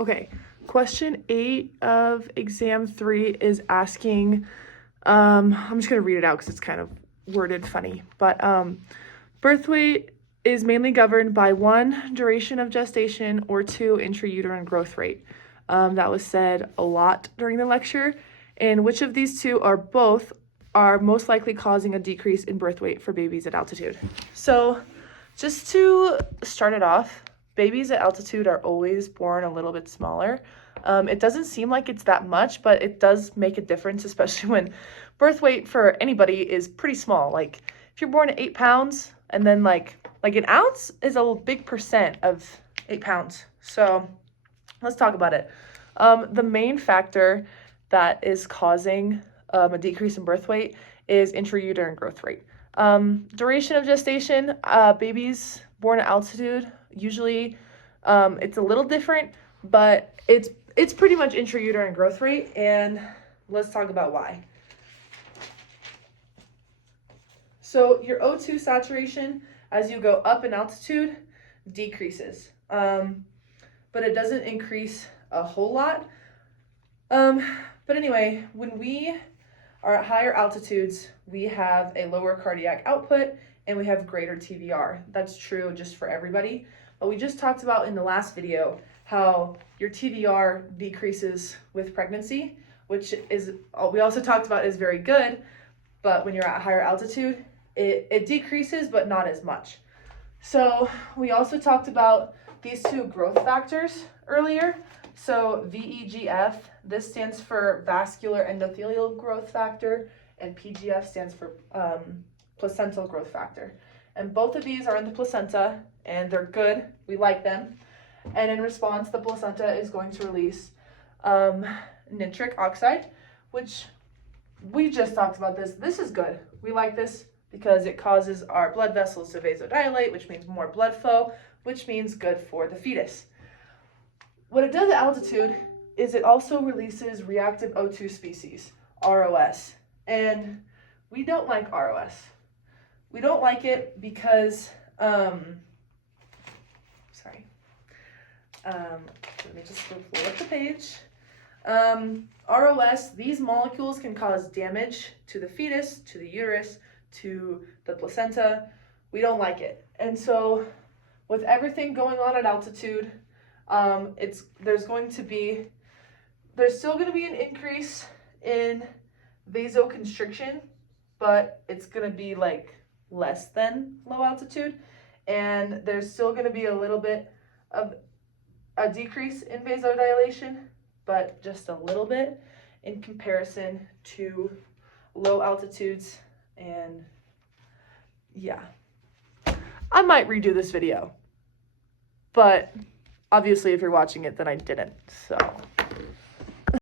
Okay, question 8 of exam 3 is asking, I'm just gonna read it out because it's kind of worded funny, but birth weight is mainly governed by 1, duration of gestation, or 2, intrauterine growth rate. That was said a lot during the lecture. And which of these two or both are most likely causing a decrease in birth weight for babies at altitude? So just to start it off, babies at altitude are always born a little bit smaller. It doesn't seem like it's that much, but it does make a difference, especially when birth weight for anybody is pretty small. Like if you're born at 8 pounds, and then like an ounce is a big percent of 8 pounds. So let's talk about it. The main factor that is causing a decrease in birth weight is intrauterine growth rate. Duration of gestation, babies born at altitude, usually it's a little different, but it's pretty much intrauterine growth rate, and let's talk about why. So your O2 saturation as you go up in altitude decreases, but it doesn't increase a whole lot. But anyway, when we are at higher altitudes, we have a lower cardiac output and we have greater TVR. That's true just for everybody. But we just talked about in the last video how your TVR decreases with pregnancy, which is, we also talked about is very good, but when you're at higher altitude, it decreases, but not as much. So we also talked about these two growth factors earlier. So VEGF, this stands for vascular endothelial growth factor, and PGF stands for placental growth factor. And both of these are in the placenta, and they're good. We like them. And in response, the placenta is going to release nitric oxide, which we just talked about this. This is good. We like this because it causes our blood vessels to vasodilate, which means more blood flow, which means good for the fetus. What it does at altitude is it also releases reactive O2 species, ROS, and we don't like ROS. We don't like it because, let me just pull up the page. ROS, these molecules can cause damage to the fetus, to the uterus, to the placenta. We don't like it. And so with everything going on at altitude, there's still going to be an increase in vasoconstriction, but it's going to be like less than low altitude. And there's still going to be a little bit of a decrease in vasodilation, but just a little bit in comparison to low altitudes. And yeah, I might redo this video, but obviously if you're watching it, then I didn't, so.